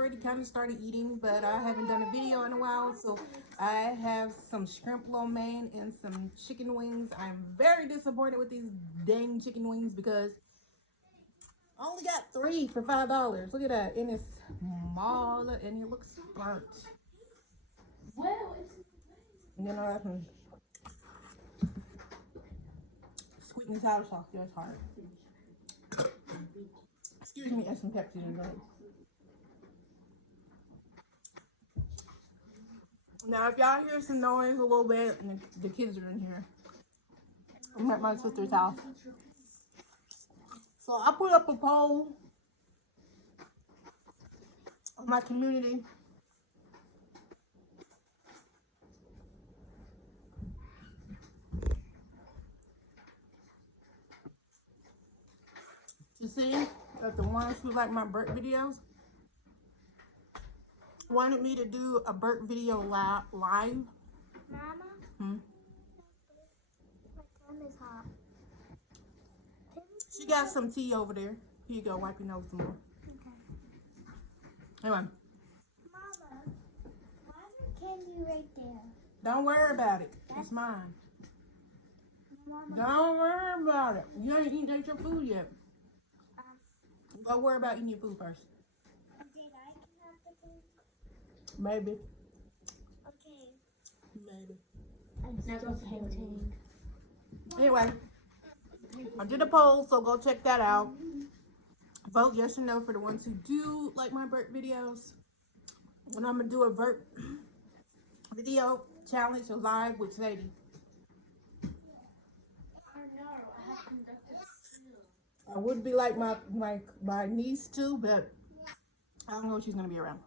already kind of started eating, but I haven't done a video in a while. So I have some shrimp lo mein and some chicken wings. I'm very disappointed with these dang chicken wings because I only got 3 for $5. Look at that. And it's small and it looks burnt. Well, it's... You know, I can sweeten the sour sauce. That's hard. Excuse me, and some Pepsi to drink. Now, if y'all hear some noise a little bit, and the kids are in here, I'm at my sister's house. So I put up a poll on my community. To see if the ones who like my Burt videos wanted me to do a Burt video live. Mama? Hmm? My tongue is hot. She got some tea over there. Here you go, wipe your nose some more. Okay. Anyway. Mama, why is there candy right there? Don't worry about it. It's mine. Mama. Don't worry about it. You ain't eaten your food yet. Go worry about eating your food first. Okay, I can have the food? Maybe. Okay. Maybe. I'm still painting. Anyway, I did a poll, so go check that out. Vote yes or no for the ones who do like my Burt videos. And I'm going to do a Burt video challenge live with Sadie. I would be like my niece too, but I don't know if she's gonna be around.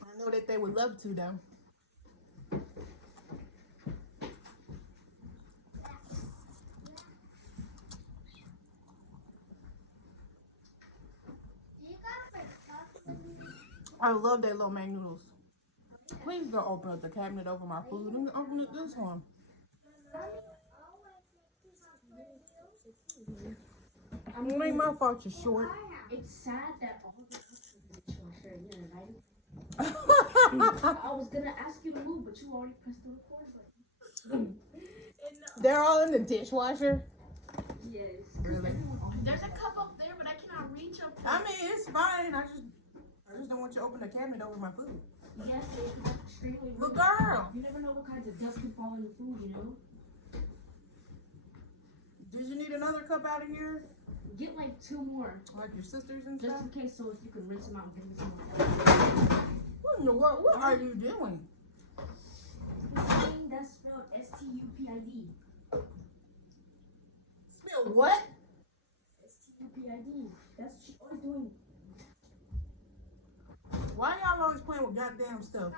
I know that they would love to though. I love that lo mein noodles. Please don't open up the cabinet over my food. And open it this one. I mean, my fault you're short. It's sad that all the customers are here, right? I was gonna ask you to move, but you already pressed the record button. They're all in the dishwasher? Yes. Really? There's a cup up there, but I cannot reach up there. I mean, it's fine. I just don't want you to open the cabinet over my food. Yes, it's extremely But rude. girl, You never know what kinds of dust can fall in the food, you know? did you need another cup out of here? Get like 2 more, Like your sisters and just stuff? in case, so if you could rinse them out and bring them some. What in the world? What are you doing? Something that's spelled S-T-U-P-I-D. Smell what? S-T-U-P-I-D. That's what she's always doing. Why y'all always playing with goddamn stuff?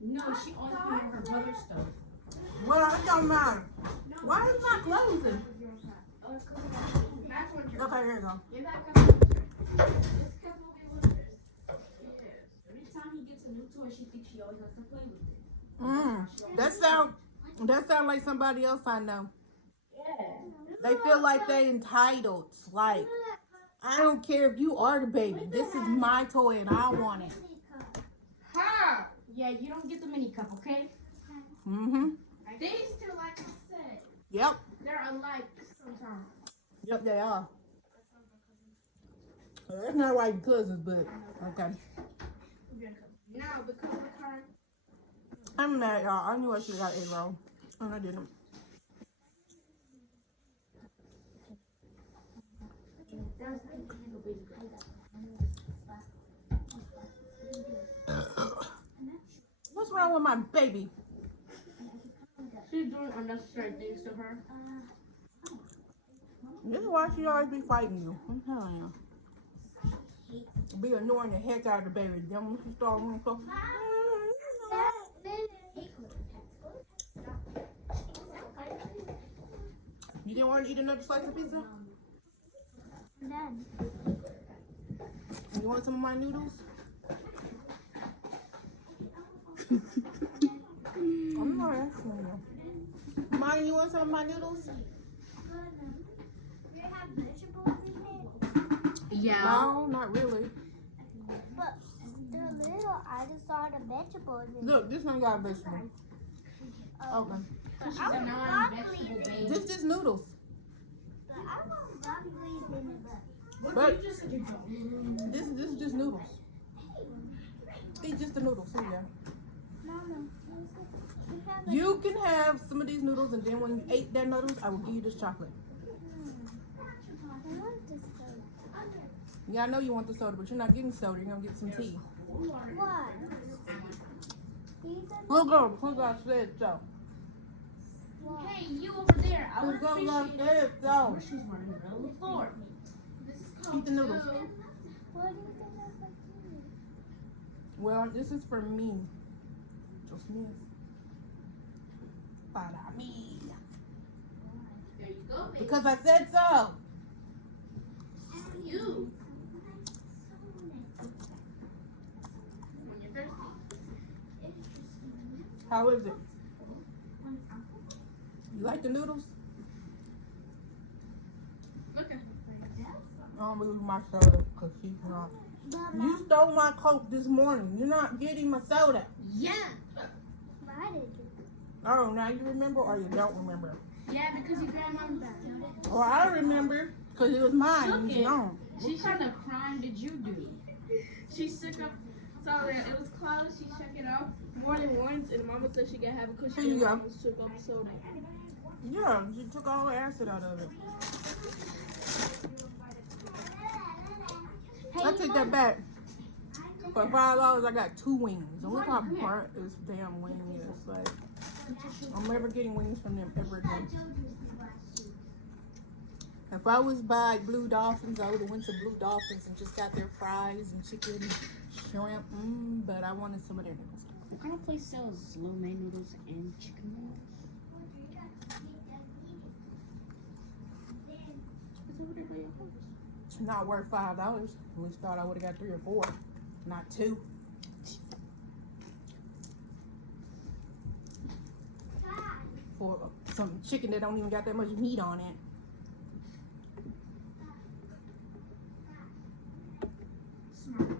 No, she always playing with her brother's stuff. Well, it don't matter. Why is it not closing? Okay, here you go. Every time he gets a new toy, she thinks she always has to play with it. That sound like somebody else I know. Yeah. They feel like they entitled. Like, I don't care if you are the baby. This is my toy and I want it. Ha! Yeah, you don't get the mini cup, okay? Mm-hmm. They still like I said. Yep. They're alike sometimes. Yep, they are. Well, that's not like cousins, but okay. Now, the color card. I'm mad, y'all. I knew I should have got egg roll, and I didn't. What's wrong with my baby? She's doing unnecessary things to her. This is why she always be fighting you. I'm telling you. Be annoying the heck out of the baby. Then when she start running so. You didn't want to eat another slice of pizza? I'm done. You want some of my noodles? I'm not asking you. Mommy, you want some of my noodles? Yeah. No, not really. But they're little. I just saw the vegetables. Look, this one got vegetables. Okay. She's I a want non-vegetable broccoli. baby. This just noodles. But I want broccoli in it. But this is just noodles. Eat just the noodles. Here you go. Mama, we have a You can have some of these noodles, and then when you ate that noodles, I will give you this chocolate. I want this soda. Yeah, I know you want the soda, but you're not getting soda. You're gonna get some tea. What? These are Look up, who's upstairs, so. what? Hey, you over there. I would Who's going appreciate it. upstairs, so. She's running in the middle of the floor. This is Eat the noodles. What do you think of the key? Well, this is for me. Just me. Para me. There you go, baby. Because I said so. You. When you're thirsty. How is it? You like the noodles? Look at I don't lose my soda because she's not. Mama, You stole my Coke this morning. You're not getting my soda. Yeah. why did you? Oh, now you remember or you don't remember? Yeah, because your grandma Well, I remember because it was mine. Took and it. you don't. What kind of crime did you do? She shook up. So it was closed. She shook it up more than once, and Mama said she could have it because Here you she go. almost shook up soda. Yeah, she took all the acid out of it. I take that back. For $5, I got 2 wings. And look how burnt this damn wing is. Like, I'm never getting wings from them ever again. If I was by Blue Dolphins, I would have went to Blue Dolphins and just got their fries and chicken, shrimp. But I wanted some of their noodles. What kind of place sells lo mein noodles and chicken noodles? It's over there by your house. It's not worth $5. At least thought I would have got 3 or 4, not 2. For some chicken that don't even got that much meat on it. Smart.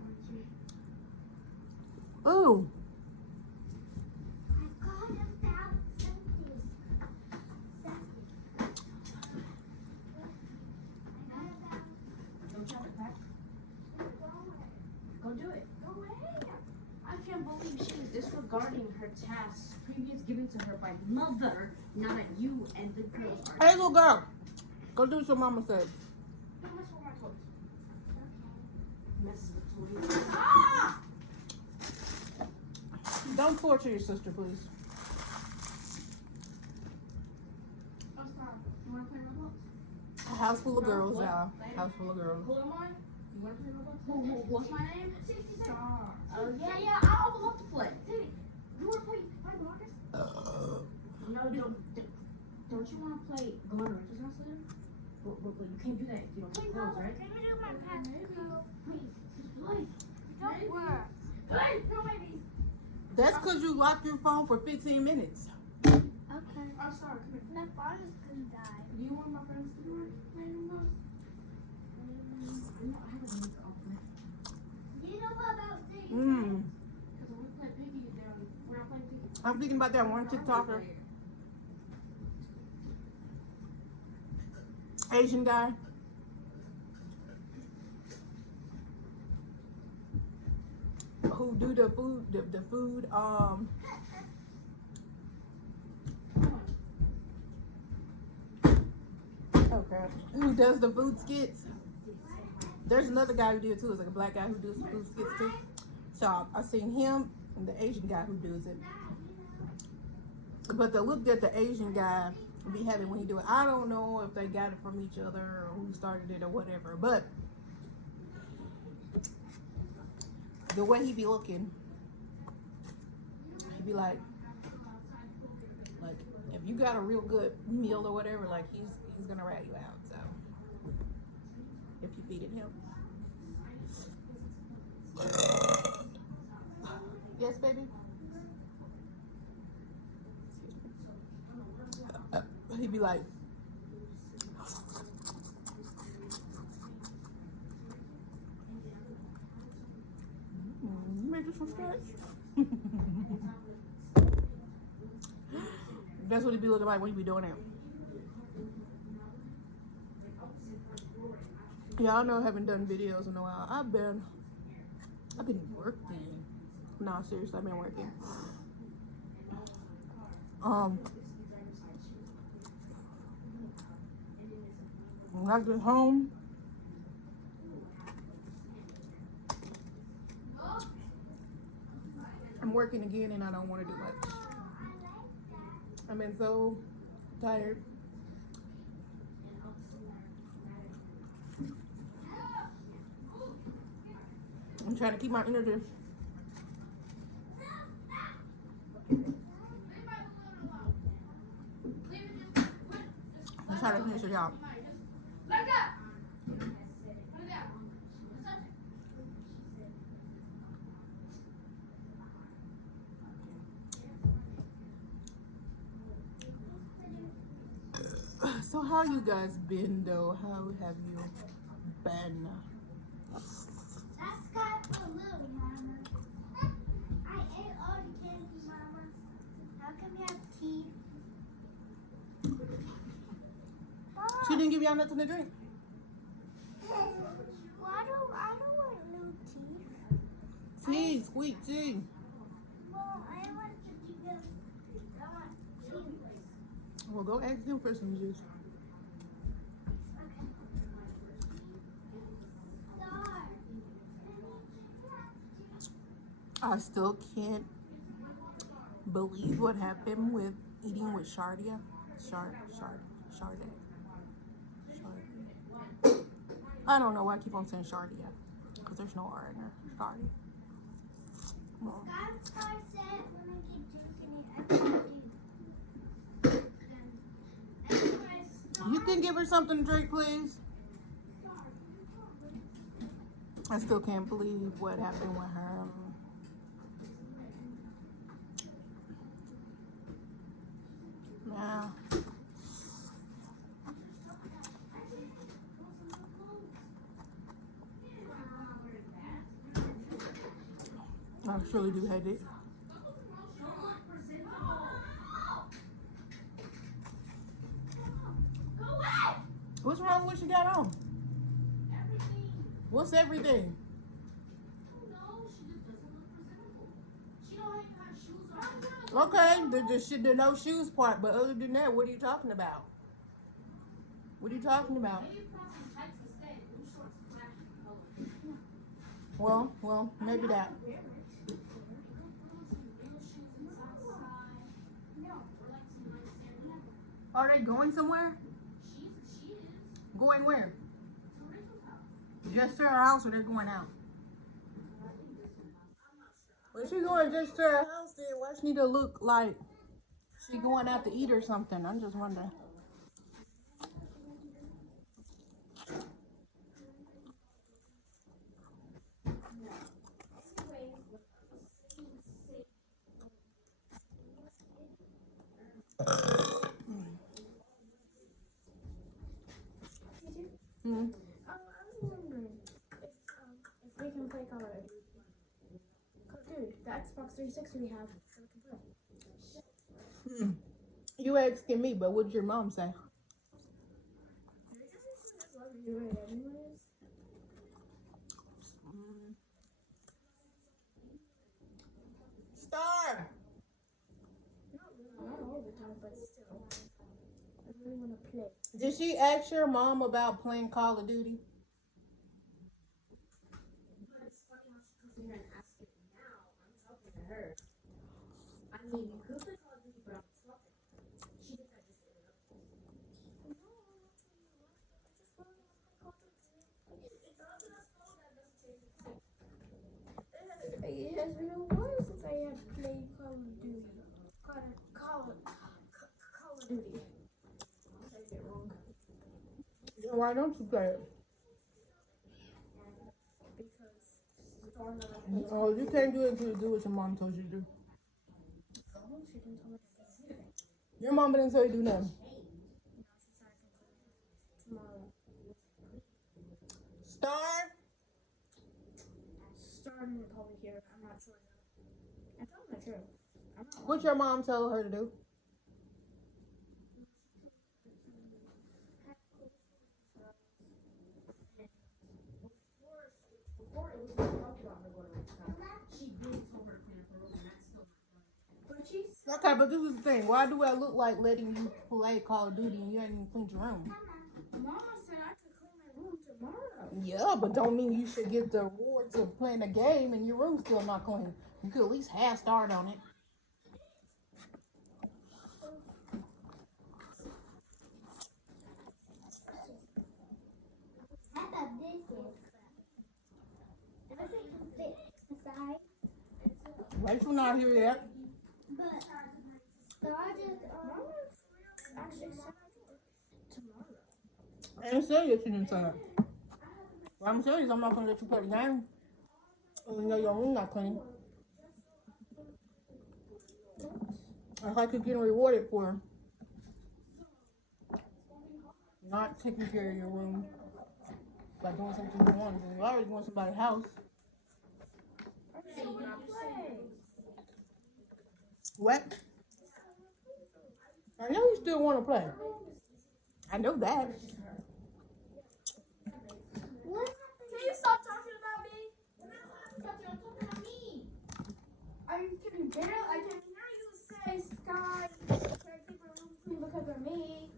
Ooh, I got about something. Go drop it back. Go do it. Go ahead. I can't believe she was disregarding her tasks previous given to her by mother, not you and the girls are. hey little girl, go do what your mama said. Don't mess with my toys. Messes with toys. Ah! Don't torture your sister, please. Oh, stop. You wanna play Roblox? A house full of girls, y'all. House full of girls. Who am I? You wanna play Roblox? What's my name? Star. Oh yeah, I would love to play. You wanna play Roblox? No, don't you wanna play Glimmer? Does that say? But you can't do that if you don't have clothes, right? Let me do my pet. Please, Don't worry. please, no babies. That's because you locked your phone for 15 minutes. Okay. I'm sorry, come here. My phone is gonna die. Do you want my friends to do it? Play Roblox? I have a link open. You know what about this? Mmm. Because when we play Piggy, we're not playing Piggy. I'm thinking about that one TikToker, Asian guy. Who do the food, okay. Who does the food skits? There's another guy who do it too. It's like a black guy who does the food skits too. So I seen him and the Asian guy who does it. But the look that the Asian guy be having when he do it, I don't know if they got it from each other or who started it or whatever. But the way he be looking, he be like if you got a real good meal or whatever, like he's gonna rat you out. So if you feed it him. Yes, baby. He'd be like, do some stretch. That's what it be looking like when you be doing it. Y'all know I haven't done videos in a while. I've been working. No, seriously, I've been working. When I get home, I'm working again and I don't want to do much. I've been so tired. I'm trying to keep my energy. I'm trying to finish it out. So how you guys been though? How have you been? That's got a little, Mama. I ate all the candy, Mama. How come you have teeth? She didn't give y'all nothing to drink. Well, I don't want new teeth. Tea, sweet tea. Well, I want to give them. I want teeth. Well, go ask them for some juice. I still can't believe what happened with eating with Shardia. Shardia. I don't know why I keep on saying Shardia. Because there's no R in there. Shardia. Well, Scar said when I get juice in it, I can do. you can give her something to drink, please. I still can't believe what happened with her. Yeah. I surely do hate it. What's wrong with what you got on? What's everything? Okay, the no shoes part, but other than that, what are you talking about? What are you talking about? Well, maybe that. Are they going somewhere? Going where? Just to her house or they're going out? If she going just to her house, then why she need to look like she going out to eat or something? I'm just wondering. Hmm. I was wondering if we can play Call of Duty. Dude, the Xbox 360 we have, so we can play. You asking me, but what'd your mom say? Star! Not all the time, but still. I really want to play. Did she ask your mom about playing Call of Duty? But it's funny how she comes in here and asks it now. I'm talking to her. I mean, you could play Call of Duty, but I'm talking. She did that just in up. No, I'm not telling you what. I just want to play Call of Duty. It doesn't us know that doesn't change the fact. It has been a while since I have played Call of Duty. Call of Duty. I said it wrong. Why don't you play it? Because Star never plays. Oh, you can't do it until you do what your mom told you to do. Oh, she didn't tell me to do it. Your mom didn't tell you to do nothing. No, she said I can do it tomorrow. Star? Star kindergarten and probably here. I'm not sure. I'm not sure. What your mom told her to do? Before it was talked about her going to she did told her to clean up her room, and that's still not done. But she's Okay, but this is the thing. Why do I look like letting you play Call of Duty and you ain't even cleaned your room? Mama said I could clean my room tomorrow. Yeah, but don't mean you should get the rewards of playing a game and your room's still not clean. You could at least half start on it. How about this? Does it fit inside? Rachel not here yet. But starters are Actually, tomorrow. I ain't serious, you didn't say that. Well, I'm serious, I'm not gonna let you play the game. Even though your room not clean. It's like you're getting rewarded for not taking care of your room by doing something you want to do. You already going to somebody's house. What? I know you still want to play. I know that. what? Can you stop talking about me? We're not talking about you. I'm talking about me. Are you kidding? Barely, I can hear you say, Sky, can I keep her room clean because of me?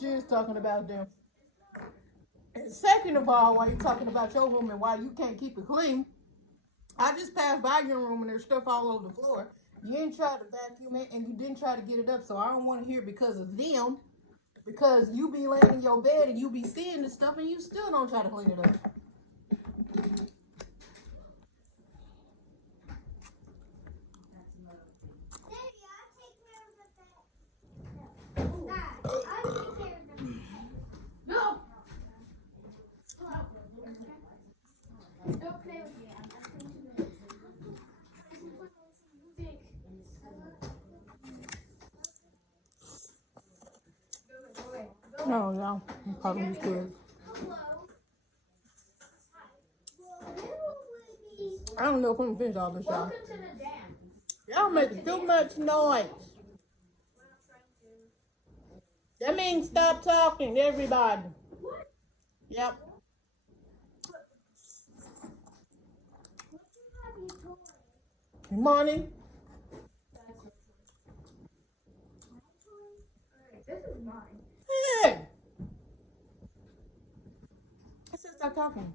She is talking about them. And second of all, while you're talking about your room and why you can't keep it clean, I just passed by your room and there's stuff all over the floor. You didn't try to vacuum it and you didn't try to get it up, so I don't want to hear because of them. Because you be laying in your bed and you be seeing this stuff and you still don't try to clean it up. No! Don't play with me. I'm No, no. I'm probably these kids. I don't know if I'm gonna finish all this, y'all. Welcome to the dance. Y'all making too much noise. That means stop talking, everybody. Yep. Money. This is mine. Hey. I said stop talking.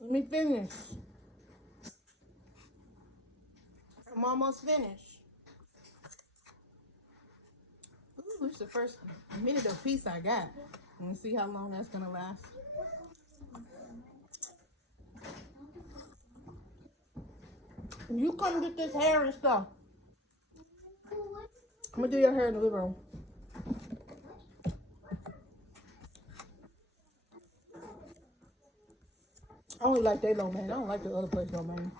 Let me finish. I'm almost finished. Ooh, it's the first minute of peace I got. Let me see how long that's gonna last. You come get this hair and stuff. I'm gonna do your hair in the living room. I only like that low man. I don't like the other place low man.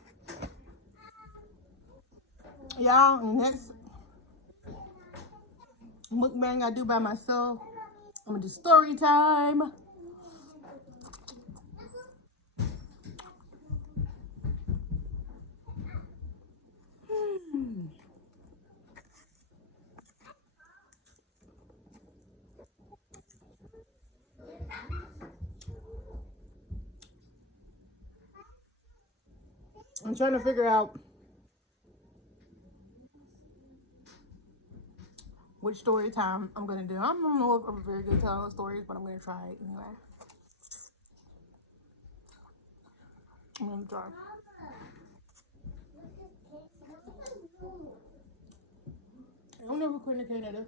Y'all, next mukbang I do by myself, I'm gonna do story time. I'm trying to figure out which story time I'm gonna do. I don't know if I'm very good at telling stories, but I'm gonna try it anyway. I'm gonna try. I don't know who Queen Canada.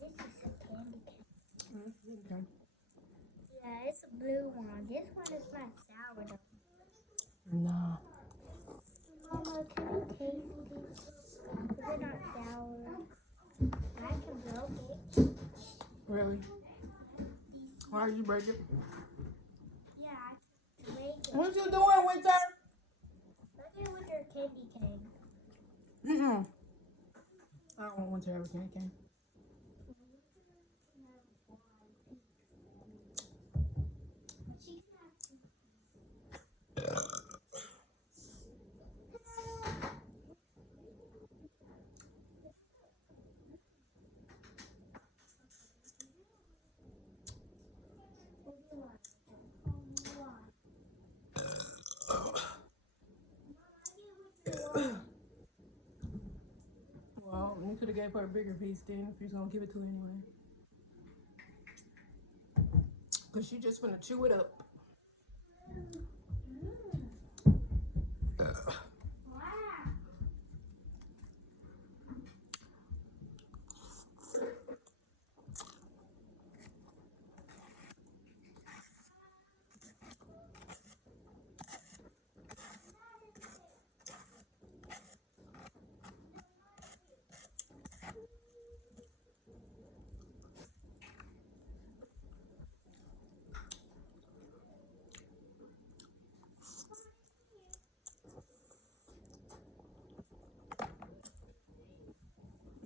This is a candy cane. Okay. Yeah, it's a blue one. This one is not sour though. No. Mama, can you taste these? They're not sour. I can broke it. Really? Why did you break it? Yeah, I can cake. What you doing, Winter? Look at with your candy cane. Mm-mm. I don't want Winter to have a candy cane. Well, you could have gave her a bigger piece then if you was gonna give it to her anyway. Cause she just finna chew it up.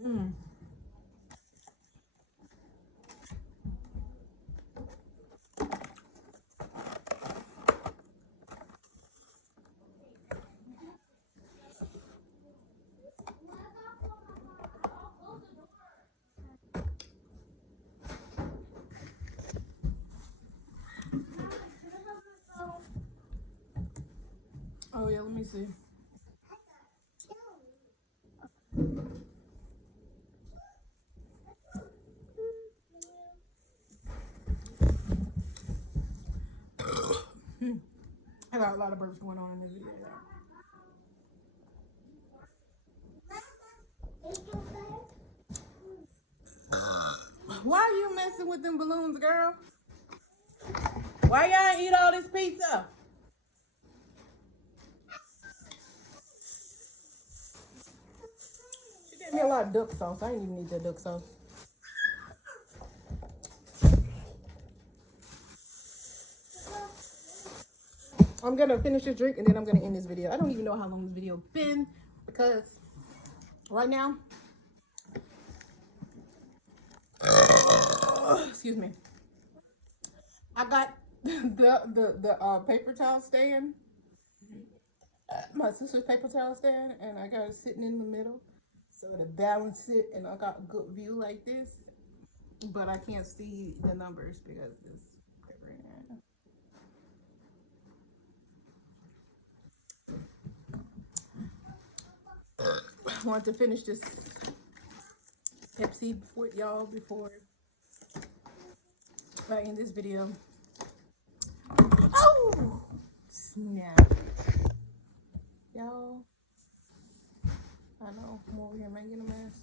Mm. Oh yeah, let me see. I got a lot of burps going on in this video. Why are you messing with them balloons, girl? Why y'all eat all this pizza? She gave me a lot of duck sauce. I didn't even need that duck sauce. I'm gonna finish this drink and then I'm gonna end this video. I don't even know how long this video been because right now, excuse me, I got the paper towel stand, my sister's paper towel stand, and I got it sitting in the middle so to balance it, and I got a good view like this, but I can't see the numbers because this paper in there. I want to finish this Pepsi with y'all before I end this video. Oh snap, y'all. I know I'm over here making a mess.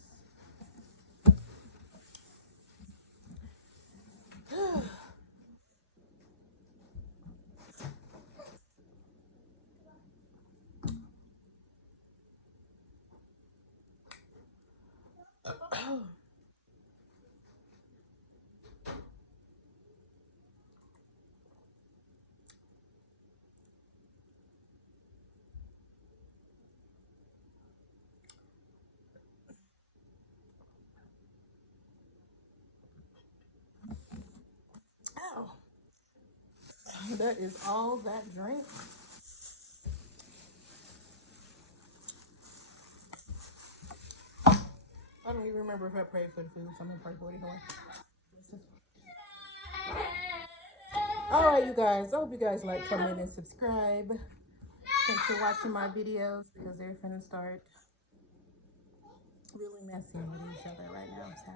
Ow. That is all that drink. I don't even remember if I prayed for the food, so I'm gonna pray for it anyway. Alright, you guys. I hope you guys like, comment, and subscribe. Thanks for watching my videos because they're finna start really messing with each other right now. So.